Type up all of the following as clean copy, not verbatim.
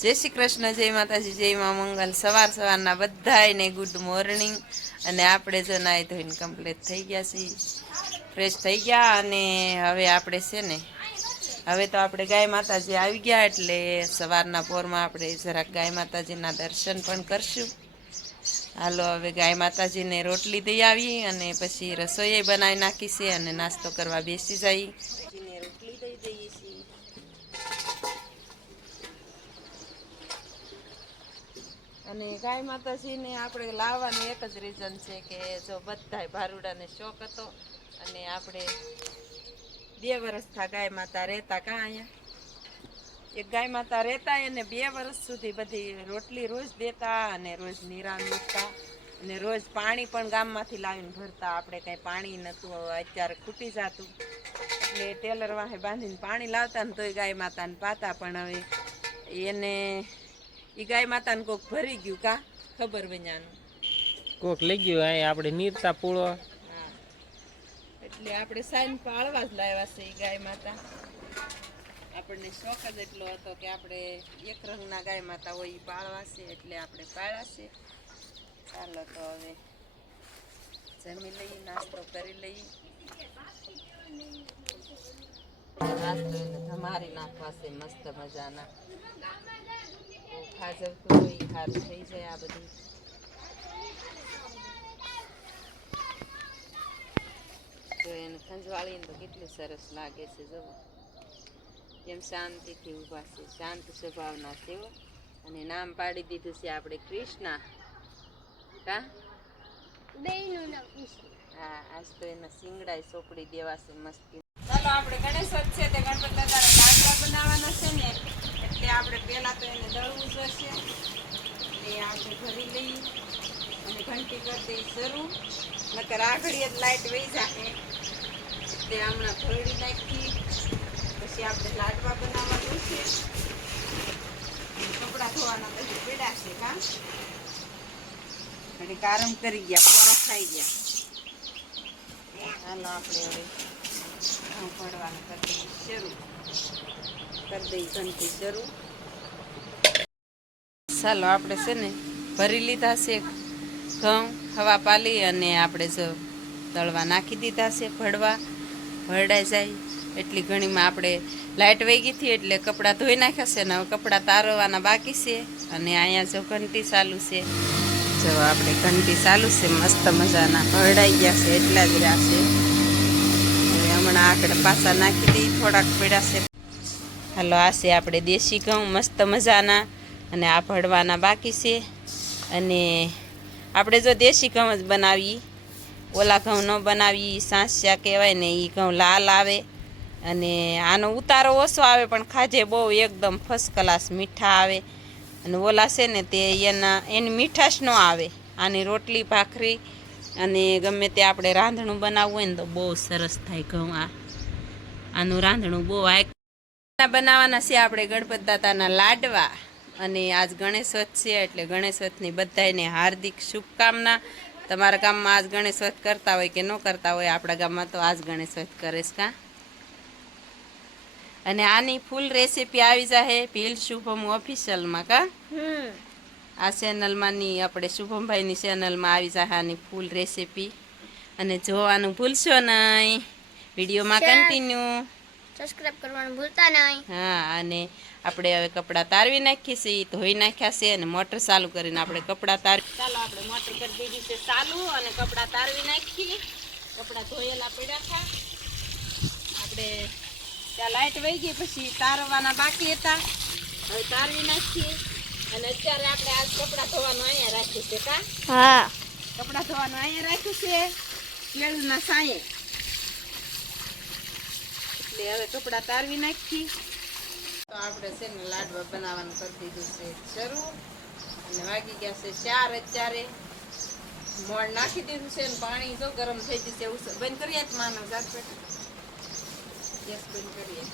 जय श्री कृष्ण, जय माताजी, जय मां मंगल। सवार सवाરના બધાયને ગુડ મોર્નિંગ। અને આપણે જો નાઈ ધોઈને કમ્પ્લીટ થઈ ગયા છીએ, ફ્રેશ થઈ ગયા। અને હવે આપણે છે ને હવે તો આપણે ગાય માતાજી આવી ગયા, એટલે સવારના પોરમાં આપણે જરાક ગાય માતાજીના દર્શન પણ કરશું। હાલો હવે ગાય માતાજીને રોટલી દઈ આવી અને પછી રસોઈ બનાવી નાખી છે અને નાસ્તો કરવા બેસી જઈ। રોટલી દઈ દઈએ છીએ। અને ગાય માતાજીને આપણે લાવવાનું એક જ રીઝન છે કે જો બધાય ભારુડાને શોખ હતો અને આપણે 2 વર્ષ થા ગાય માતા રહેતા કાં અહીંયા એક ગાય માતા રહેતા અને 2 વર્ષ સુધી બધી રોટલી રોજ દેતા અને રોજ નિરામ મૂકતા અને રોજ પાણી પણ ગામમાંથી લાવીને ભરતા। આપણે કાંઈ પાણી નહોતું, અત્યારે ખૂટી જતું એટલે ટેલર વાહે બાંધીને પાણી લાવતા ને તોય ગાય માતાને પાતા। પણ હવે એને એ ગાય માતાને કોક ભરી ગયું કા ખબર વኛનું કોક લઈ ગયું અહીં આપણે નીરતા પૂળો। હા, એટલે આપણે સાઈન પાળવા જ લાવ્યા છે એ ગાય માતા। આપણને શોખ જ એટલો હતો કે આપણે એક રંગના ગાય માતા હોય એ પાળવા છે, એટલે આપણે પાળ્યા છે। ચાલો તો હવે જમી લઈએ, નાસ્તો કરી લઈએ। નાસ્તો એને ધમારી નાખવા છે મસ્ત મજાના। ખાજવતું હોય સારું થઈ જાય। આ બધું તો એને ખંજવાળીને તો કેટલું સરસ લાગે છે। જુઓ એમ શાંતિથી ઊભા છે, શાંત સ્વભાવના છે અને નામ પાડી દીધું છે આપણે કૃષ્ણા કા બેયનું નામ કૃષ્ણ। હા, આજ તો એના સિંગડાય સોપડી દેવા છે મસ્તી। ચાલો આપણે ગણેશોત્સવ છે તે ગણપત દાદાના લાડવા બનાવવાના છે ને, એટલે આપણે પહેલા તો એને દળવું જોઈશે। એટલે આપણે ભરી લઈ અને ઘંટી કરી દઈ શરૂ, નકર આગળ જ લાઈટ વહી જાય એટલે હમણાં ભરી નાખી પછી આપણે લાડવા બનાવવાનું છે। કપડાં ધોવાના પછી પીડા છે કા ઘડીક આરામ કરી ગયા, પોરો ખાઈ ગયા। હાલો આપણે હવે ભરવાનું કરી દઈએ શરૂ, કરી દઈ ઘંટી શરૂ। ચાલો આપણે છે ને ભરી લીધા છે ઘઉં હવા પાલી અને આપણે જો દળવા નાખી દીધા છે ભરવા, ભરડાઈ જાય એટલી ઘણીમાં આપણે લાઇટ વહી ગઈ હતી એટલે કપડાં ધોઈ નાખ્યા છે ને હવે કપડાં તારવાના બાકી છે। અને અહીંયા જો ઘંટી ચાલુ છે, જો આપણે ઘંટી ચાલુ છે મસ્ત મજાના ભરડાઈ ગયા છે એટલા જ રહ્યા છે। હવે હમણાં આપણે પાછા નાખી દઈએ, થોડાક પડ્યા છે। હાલો આ છે આપણે દેશી ઘઉં મસ્ત મજાના અને આ ભરવાના બાકી છે। અને આપણે જો દેશી ઘઉં જ બનાવીએ, ઓલા ઘઉં ન બનાવીએ, સાંસિયા કહેવાય ને એ ઘઉં લાલ આવે અને આનો ઉતારો ઓછો આવે પણ ખાજે બહુ એકદમ ફર્સ્ટ ક્લાસ મીઠા આવે। અને ઓલા છે ને તે એની મીઠાશ ન આવે। આની રોટલી ભાખરી અને ગમે તે આપણે રાંધણું બનાવવું હોય ને તો બહુ સરસ થાય ઘઉં। આનું રાંધણું બહુ બનાવવાના છે આપણે ગણપત દાદાના લાડવા। અને આજ ગણેશોત્સવ છે એટલે ગણેશોત્સવની બધાને હાર્દિક શુભકામના। તમારા ગામમાં આજ ગણેશોત્સવ કરતા હોય કે ન કરતા હોય, આપણા ગામમાં તો આજ ગણેશોત્સવ કરે છે કા। અને આની ફૂલ રેસીપી આવી જશે ભીલ શુભમ ઓફિશિયલમાં કા આ ચેનલમાંની આપણે શુભમભાઈની ચેનલમાં આવી જશે આની ફૂલ રેસીપી। અને જોવાનું ભૂલશો નહીં, વિડીયોમાં કન્ટિન્યુ સબસ્ક્રાઇબ કરવાનું ભૂલતા નહીં। હા, અને આપણે હવે કપડાં તારવી નાખીએ છીએ, ધોઈ નાખ્યા છે અને મોટર ચાલુ કરીને આપણે કપડાં તારવી। ચાલો આપણે મોટર કરી દીધી છે ચાલુ અને કપડાં તારવી નાખીએ। કપડાં ધોયેલા પડ્યા હતા આપણે, ત્યાં લાઈટ વહી ગઈ પછી તારવાના બાકી હતા, હવે તારવી નાખીએ। અને અત્યારે આપણે આજ કપડાં ધોવાનું અહીંયા રાખ્યું છે કા હા, કપડાં ધોવાનું અહીંયા રાખ્યું છે કેળના સાંયે, એટલે હવે કપડાં તારવી નાખી। તો આપણે છે ને લાડવા બનાવવાનું કરી દીધું છે શરૂ અને વાગી ગયા છે 4 અત્યારે। મોણ નાખી દીધું છે ને પાણી જો ગરમ થઈ ગયું છે એવું બંધ કરીએ જ માનવ જાત ગેસ બંધ કરીએ।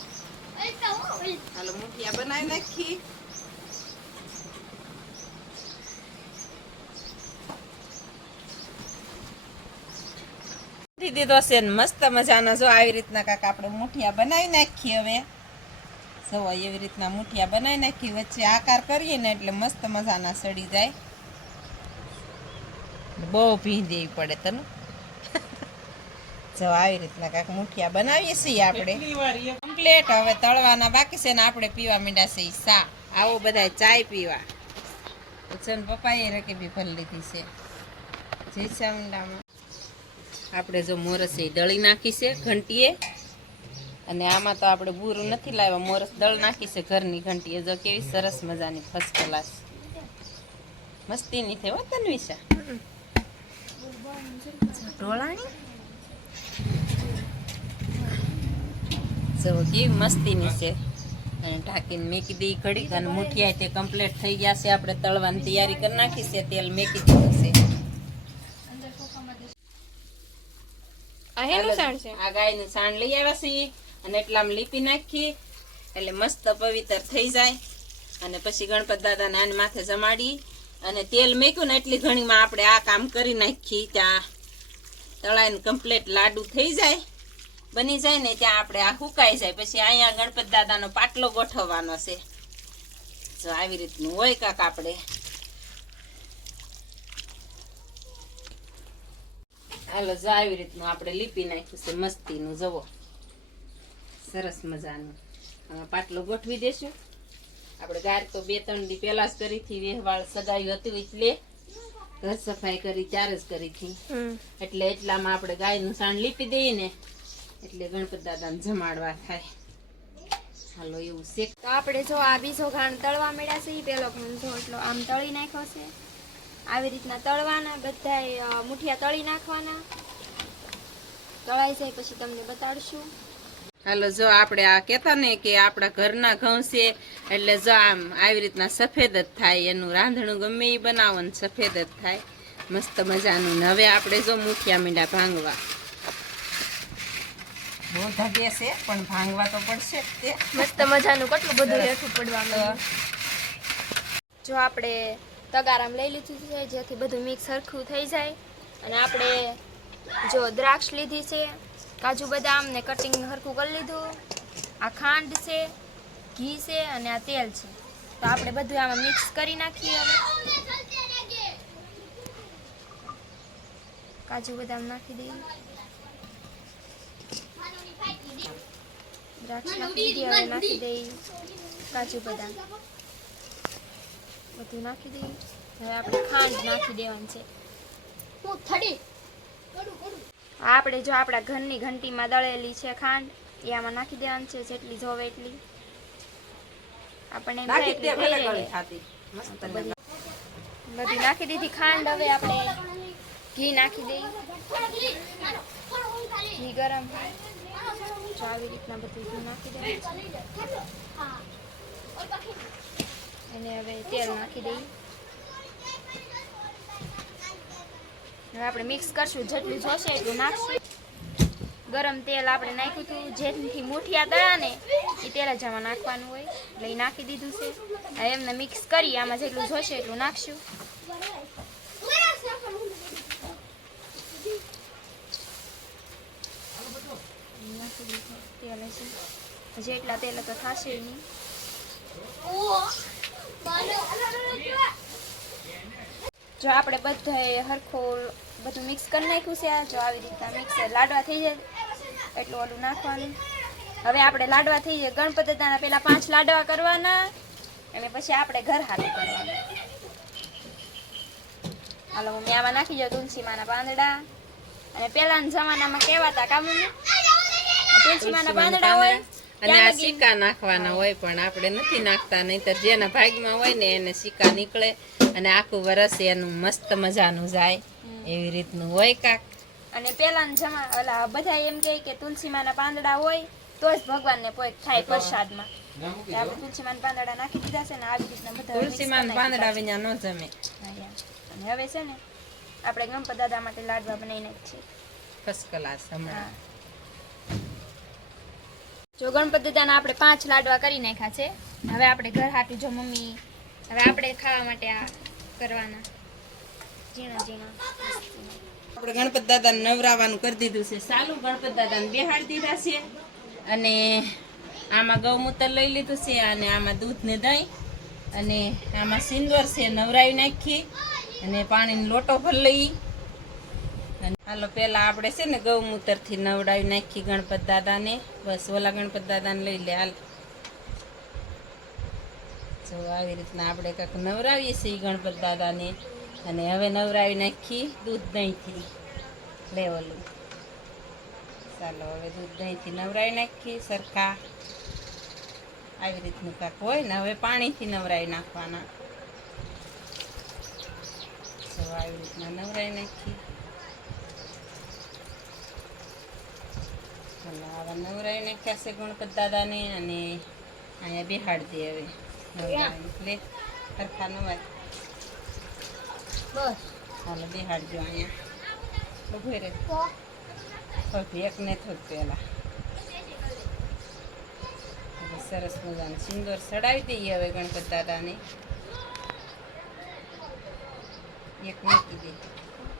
હાલો મુઠિયા બનાવી નાખી। દીધો છે ને મસ્ત મજાના જો આવી રીતના કાંક આપણે મુઠિયા બનાવી નાખીએ। હવે સવા એવી રીતના મુઠિયા બનાવી નાખી, વચ્ચે આકાર કરીએ ને એટલે મસ્ત મજાના સડી જાય. બહુ ભી દેવી પડે તને. જો આવી રીતના કાંઈક મુઠિયા બનાવીએ છીએ આપણે. કમ્પ્લેટ. હવે તળવાના બાકી છે ને આપણે પીવા માંડ્યા છે ચા. આવો બધા ચાય પીવા. ઉછન પપ્પાએ રકેબી ભરી લીધી છે. જય ચામુંડામાં. આપણે જો મોરસ એ દળી નાખી છે ઘંટીએ, અને આમાં તો આપણે બૂરું નથી લાવ્યા, મોરસ દળ નાખી છે ઘરની ઘંટીએ. જો કેવી સરસ મજાની ફર્સ્ટ ક્લાસ મસ્તીની થઈ હો તન્વિશા. ઢોળાણી જો કેવી મસ્તીની છે. અને ઢાંકીને મેકી દઈ ઘડીક, અને મુઠિયા તે કમ્પ્લીટ થઈ ગયા છે. આપણે તળવાની તૈયારી કરી નાખી છે, તેલ મેકી દીધું છે. આ ગાયનું સાણ લઈ આવ્યા છીએ, અને એટલામાં લીપી નાખીએ એટલે મસ્ત પવિત્ર થઈ જાય. અને પછી ગણપત દાદાને આને માથે જમાડી અને તેલ મેક્યું ને એટલી ઘણીમાં આપણે આ કામ કરી નાખીએ. ત્યાં તળાઈને કમ્પ્લીટ લાડુ થઈ જાય, બની જાય ને ત્યાં આપણે આ સુકાઈ જાય. પછી અહીંયા ગણપત દાદાનો પાટલો ગોઠવવાનો છે. જો આવી રીતનું હોય કાક આપણે. હાલો જો આવી રીતનું આપણે લીપી નાખ્યું છે મસ્તીનું. જવો સરસ મજાનું. આમાં પાટલો ગોઠવી દેશું. આપણે ગાર તો 2-3 દી પહેલા જ કરી હતી, વેહવાળ સગાયું હતું એટલે ઘર સફાઈ કરી ત્યારે જ કરી હતી. એટલે એટલામાં આપણે ગાયનું સાણ લીપી દઈએ ને એટલે ગણપત દાદાને જમાડવા થાય. હાલો એવું શેક. તો આપણે જો આ બીજો ઘાણ તળવા મળ્યા છે. પેલો ઘાણ જો એટલો આમ તળી નાખ્યો છે. આવી રીતના તળવાના બધાય મુઠિયા તળી નાખવાના. તળાઈ જાય પછી તમને બતાડશું. હાલો જો આપણે આ કહેતા ને કે આપણા ઘરના ઘઉં છે એટલે જો આમ આવી રીતના સફેદ જ થાય. એનું રાંધણું ગમે એ બનાવો ને સફેદ જ થાય મસ્ત મજાનું. ને હવે આપણે જો મુઠિયા મીંડા ભાંગવા. બહુ ધગે છે પણ ભાંગવા તો પડશે જ તે. મસ્ત મજાનું કેટલું બધું હેઠું પડવાનું. જો આપણે તગારામ લઈ લીધું છે જેથી બધું મિક્સ સરખું થઈ જાય. અને આપણે જો દ્રાક્ષ લીધી છે, કાજુ બદામ ને કટિંગ સરખું કરી લીધું. આ ખાંડ છે, ઘી છે અને આ તેલ છે. તો આપણે બધું આમાં મિક્સ કરી નાખીએ. હવે કાજુ બદામ નાખી દઈએ, દ્રાક્ષ નાખી દઈએ. હવે નાખી દઈએ કાજુ બદામ, બધું નાખી દઈએ. હવે આપણે ખાંડ નાખી દેવાની છે. આપણે જો આપણા ઘરની ઘંટીમાં દળેલી છે ખાંડ, એ આમાં નાખી દેવાની છે. જેટલી જોવે એટલી આપણને એમ થાય એટલી થઈ રહે. બધી નાખી દીધી ખાંડ. હવે આપણે ઘી નાખી દઈએ. ઘી ગરમ થાય જો આવી રીતના બધું ઘી નાખી દેવાનું. અને હવે તેલ નાખી દઈએ. હવે આપણે મિક્સ કરશું, જેટલું જોશે એટલું નાખશું. ગરમ તેલ આપણે નાખ્યું હતું, જેથી મુઠિયા તળા ને એ તેલ જ આમાં નાખવાનું હોય એટલે એ નાખી દીધું છે. હવે એમને મિક્સ કરી આમાં જેટલું જોશે એટલું નાખશું. નાખી દીધું તેલ હશે, જેટલા તેલ તો થશે નહીં. જો આપણે બધાએ હરખું બધું મિક્સ કરી નાખ્યું છે. જો આવી રીતના મિક્સ લાડવા થઈ જાય એટલું ઓલું નાખવાનું. હવે આપણે લાડવા થઈ જાય ગણપતિ દાદાના પહેલા 5 લાડવા કરવાના અને પછી આપણે ઘર હાથું કરવાનું. હાલો મમ્મી આમાં નાખી દો તુલસી માના પાંદડા. અને પહેલાના જમાનામાં કેવા હતા કા મમ્મી? તુલસી માના પાંદડા હોય અને આ સિક્કા નાખવાના હોય પણ આપણે નથી નાખતા. નહીતર જેના ભાગમાં હોય ને એને સિક્કા નીકળે અને આખું વરસ એનું મસ્ત મજાનું જાય. એવી રીતનું હોય કાક. અને પેલાના ઓલા બધા એમ કહે કે તુલસી માના પાંદડા હોય તો જ ભગવાનને પોઈક થાય પ્રસાદમાં. આપણે તુલસી માના પાંદડા નાખી દીધા છે ને આવી રીતના બધા તુલસી માના પાંદડા વિના ન જમે. અને હવે છે ને આપણે ગણપત દાદા માટે લાડવા બનાવી નાખીએ. ફર્સ્ટ ક્લાસ હમણાં. જો ગણપત દાદાના આપણે 5 લાડવા કરી નાખ્યા છે. હવે આપણે ઘર હાટું જો મમ્મી હવે આપણે ખાવા માટે આ કરવાના ઝીણા ઝીણા. આપણે ગણપત દાદાને નવરાવાનું કરી દીધું છે ચાલુ. ગણપત દાદાને બેહાડી દીધા છે અને આમાં ગૌમૂત્ર લઈ લીધું છે અને આમાં દૂધ ને દહીં અને આમાં સિંદૂર છે નવરાવી નાખી અને પાણીનો લોટો ભરી લઈ. અને હાલો પેલા આપણે છે ને ગૌમૂત્રથી નવડાવી નાખી ગણપત દાદાને. બસ ઓલા ગણપત દાદાને લઈ લે હાલ. જો આવી રીતના આપણે કાંઈક નવરાવીએ છીએ ગણપત દાદાને. અને હવે નવરાવી નાખી દૂધ દહીંથી લેવલું. ચાલો હવે દૂધ દહીંથી નવરાવી નાખી સરખા. આવી રીતનું કાંક હોય ને હવે પાણીથી નવરાવી નાખવાના. જો આવી રીતના નવરાવી નાખી. ચાલો આવા નવરાવી નાખ્યા છે ગણપત દાદાને અને અહીંયા બેહાડ દે હવે. લે સરખા નવાય. બસ હાલો બેહાડજો અહીંયા. ઉભી રે થોડી એક ને થોડ પેલા સરસ મજાનું સિંદૂર ચડાવી દઈએ હવે ગણપત દાદાને. એક મૂકી દે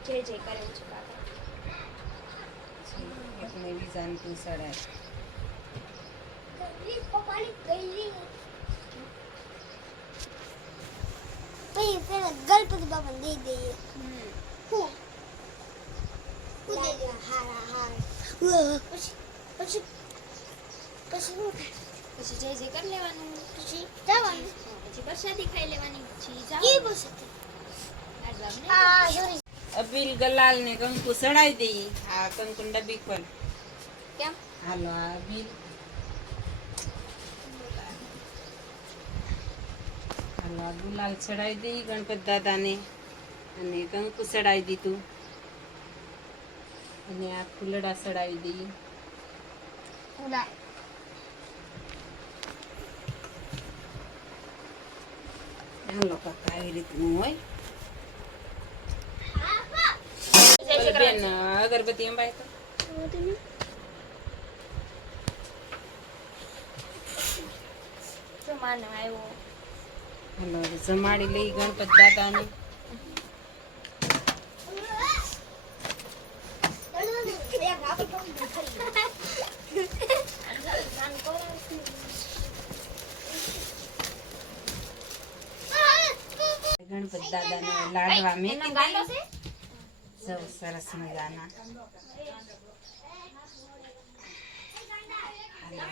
જય જય કરે છે કાકા. એકને બીજાને તું ચડાય. પછી પેલા ગણપતિ બાપાને દઈ દઈએ. હું દઈ દે હારા હાર. પછી પછી પછી શું પછી જય જય કરી લેવાનું. પછી જવાનું પછી પ્રસાદી ખાઈ લેવાની. પછી કી જવાનું. બસતી આટલામાં આ સોરી અબીલ ગલાલ ને કંકુ ચડાવી દઈએ. આ કંકુ ડબ્બી પર કેમ? હાલો આ અબીલ. હાલો આ ગુલાલ ચડાવી દઈએ ગણપત દાદાને અને કંકુ ચડાવી દીધું અને આ ફૂલડા ચડાવી દઈએ. ઉડા હાલો કાકા આવી રીતનું હોય. જય જય ઓલી બેન કરવાનું. અગરબત્તી અંબાય તો જો માનો આવ્યો. હાલો હવે જમાડી લઈ ગણપત દાદાને. ગણપત દાદાને લાડવા એનો મેકી ગાંડો દઈએ. છે? સૌ સરસ મજાના. હાલો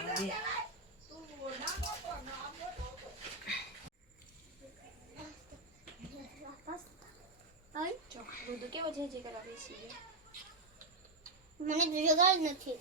હવે જો દૂધ કેવો જય જય કરવા બેસી ગયો. મને તો જગાડ નથી.